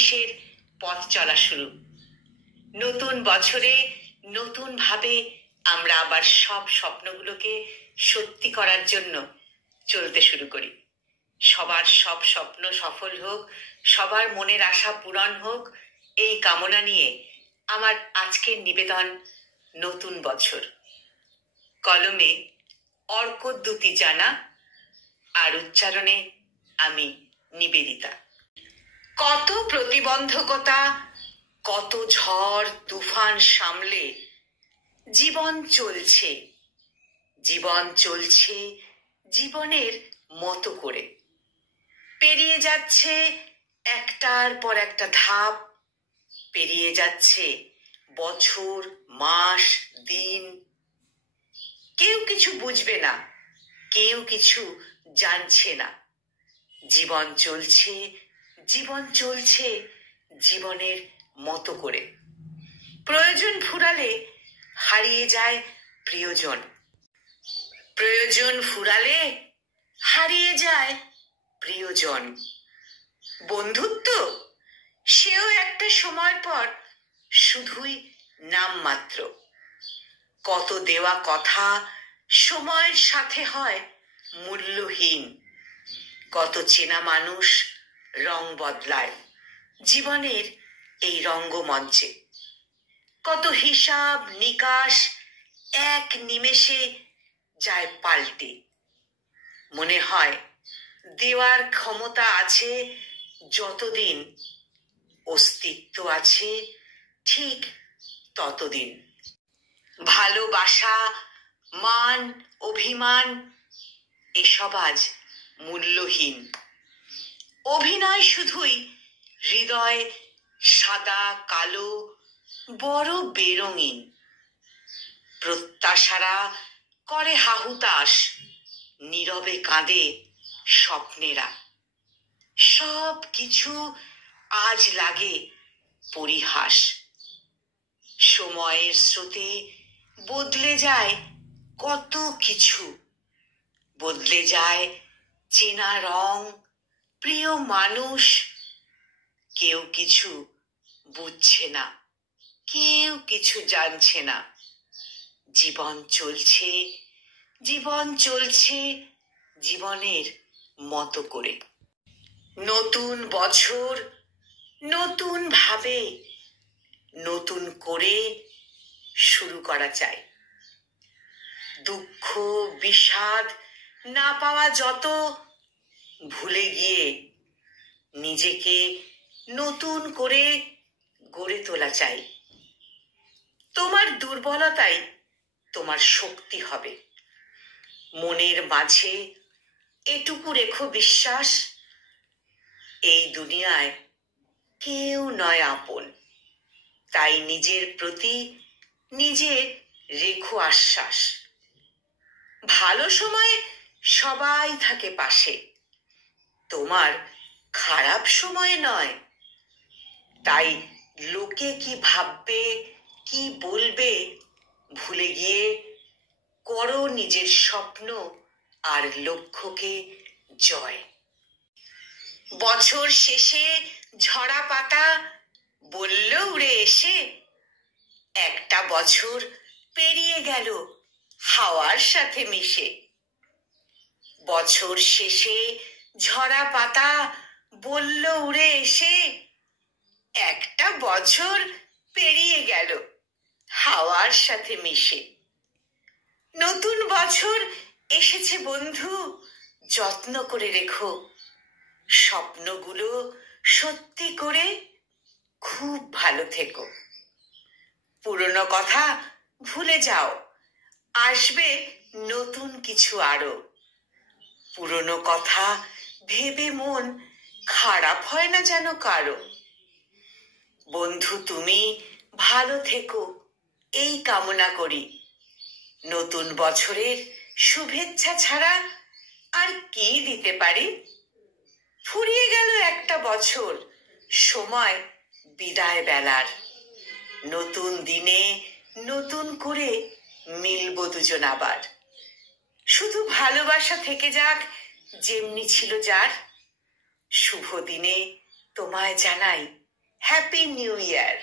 ২৬-এর পথ চলা শুরু। নতুন বছরে নতুন ভাবে আমরা আবার সব স্বপ্নগুলোকে সত্যি করার জন্য চলতে শুরু করি। সবার সব স্বপ্ন সফল হোক, সবার মনের আশা পূরণ হোক, এই কামনা নিয়ে আমার আজকের নিবেদন নতুন বছর। কলমে অর্কদ্যুতি জানা, আর উচ্চারণে আমি নিবেদিতা। কত প্রতিবন্ধকতা, কত ঝড় তুফান সামলে জীবন চলছে, জীবন চলছে জীবনের মতো করে। পেরিয়ে যাচ্ছে একটার পর একটা ধাপ, পেরিয়ে যাচ্ছে বছর, মাস, দিন। কেউ কিছু বুঝবে না, কেউ কিছু জানছে না। জীবন চলছে, জীবন চলছে জীবনের মতো করে। প্রয়োজন ফুরালে হারিয়ে যায় প্রিয়জন, প্রয়োজন ফুরালে হারিয়ে যায় প্রিয়জন। বন্ধুত্ব সেও একটা সময় পর শুধুই নামমাত্র। কত দেওয়া কথা সময়ের সাথে হয় মূল্যহীন। কত চেনা মানুষ রং বদলায় জীবনের এই রঙ্গমঞ্চে। কত হিসাব নিকাশ এক নিমেষে যায় পাল্টে। মনে হয় দেওয়ার ক্ষমতা আছে যতদিন, অস্তিত্ব আছে ঠিক ততদিন। ভালোবাসা, মান, অভিমান এসব আজ মূল্যহীন। অভিনয় শুধুই হৃদয় সাদা কালো বড় বেরঙিন। প্রত্যাশারা করে হাহুতাশ, নীরবে কাঁদে স্বপ্নেরা। সব কিছু আজ লাগে পরিহাস। সময়ের স্রোতে বদলে যায় কত কিছু, বদলে যায় চেনা রং, প্রিয় মানুষ। কেউ কিছু বুঝছে না, কেউ কিছু জানছে না। জীবন চলছে, জীবন চলছে জীবনের মতো করে। নতুন বছর নতুন ভাবে নতুন করে শুরু করা চাই। দুঃখ বিষাদ না পাওয়া যত, ভুলে গিয়ে নিজেকে নতুন করে গড়ে তোলা চাই। তোমার দুর্বলতাই তোমার শক্তি হবে। মনের মাঝে এটুকু রেখো বিশ্বাস, এই দুনিয়ায় কেউ নয় আপন। তাই নিজের প্রতি নিজে রেখো আশ্বাস। ভালো সময়ে সবাই থাকে পাশে, তোমার খারাপ সময় নয়। তাই লোকে কি ভাববে, কি বলবে ভুলে গিয়ে করো নিজের স্বপ্ন আর লক্ষ্যকে জয়। বছর শেষে ঝরা পাতা বলল উড়ে এসে, একটা বছর পেরিয়ে গেল হাওয়ার সাথে মিশে। বছর শেষে ঝরা পাতা বলল উড়ে এসে, একটা বছর পেরিয়ে গেল হাওয়ার সাথে মিশে। নতুন বছর এসেছে বন্ধু, যত্ন করে রেখো। স্বপ্নগুলো সত্যি করে খুব ভালো থেকো। পুরনো কথা ভুলে যাও, আসবে নতুন কিছু আরো। পুরনো কথা ভেবে মন খারাপ হয় না যেন কারো। বন্ধু তুমি ভালো থেকো এই কামনা করি। নতুন বছরের শুভেচ্ছা ছাড়া আর কি দিতে পারি? ফুরিয়ে গেল একটা বছর, সময় বিদায় বেলার। নতুন দিনে নতুন করে মিলব দুজন আবার। শুধু ভালোবাসা থেকে যাক যেমনি ছিল যার। শুভ দিনে তোমায় জানাই হ্যাপি নিউ ইয়ার।